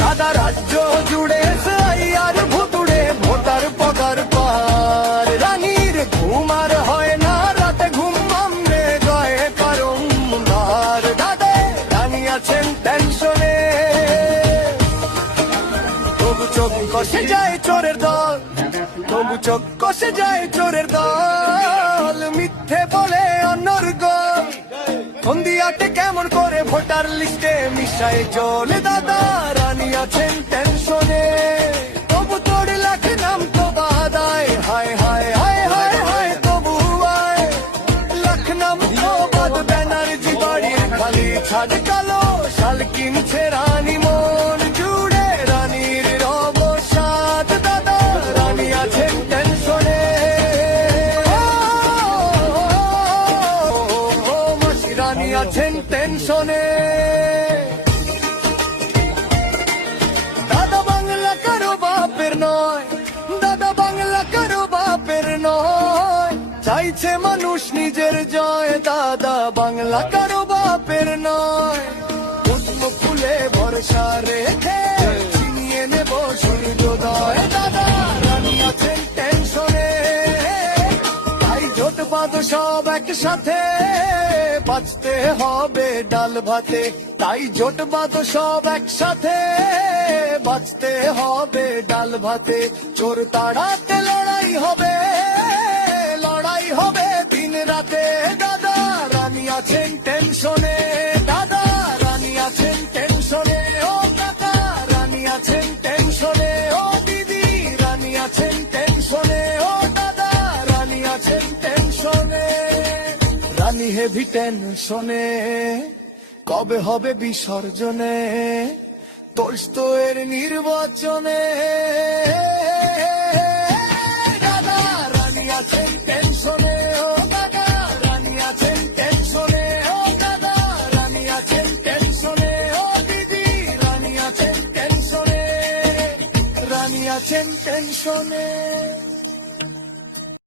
দাদা রাজ্য জুড়ে আর ভুতুড়ে ভোটার পগার পার রানীর ঘুমার হয় না রাতে ঘুম মামরে গায়ে পারম্বার দাদা রানী আছেন টেনশনে তবু চোখ কষে যায় চোরের দল তবু চোখ কষে যায় চোরের দল মিথ্যে বলে অন্যর গল খন্দিয়াতে কেমন করে ভোটার লিস্টে মিশাই চলে দাদা রানী আছেন টেনশনে তবু তোর লাখে নাম তো বাদায় হায় হায় হায় হায় হায় তবু আয় লাখ নাম তো বাদ ব্যানার্জি বাড়ির খালি ছাদ কালো শাল কিনছে রানী মন জুড়ে রানীর অবসাদ দাদা রানী আছেন টেনশনে রানী আছেন টেনশনে দাদা বাংলা কারো বাপের নয় দাদা বাংলা কারো বাপের নয় চাইছে মানুষ নিজের জয় দাদা বাংলা কারো বাপের নয় পদ্ম ফুলে ভরসা রেখে ছিনিয়ে নেব সূর্যোদয় দাদা রানী আছেন টেনশনে তাই জোট বাঁধো সব একসাথে বাঁচতে হবে ডাল ভাতে তাই জোট বাঁধো সব একসাথে বাঁচতে হবে ডাল ভাতে চোর তাড়াতে লড়াই হবে দিন রাতে দাদা রানী আছেন টেনশনে দাদা রানী আছেন টেনশনে ও দাদা রানী আছেন টেনশনে ও দিদি রানী আছেন টেনশনে ও দাদা রানী আছেন টেনশনে রানী হেভি টেনশনে কবে হবে বিসর্জনে তোর নির্বাচনে দাদা রানী আছেন টেনশনে ও দাদা রানী আছেন টেনশনে ও দাদা রানী আছেন টেনশনে ও দিদি রানী আছেন টেনশনে রানী আছেন টেনশনে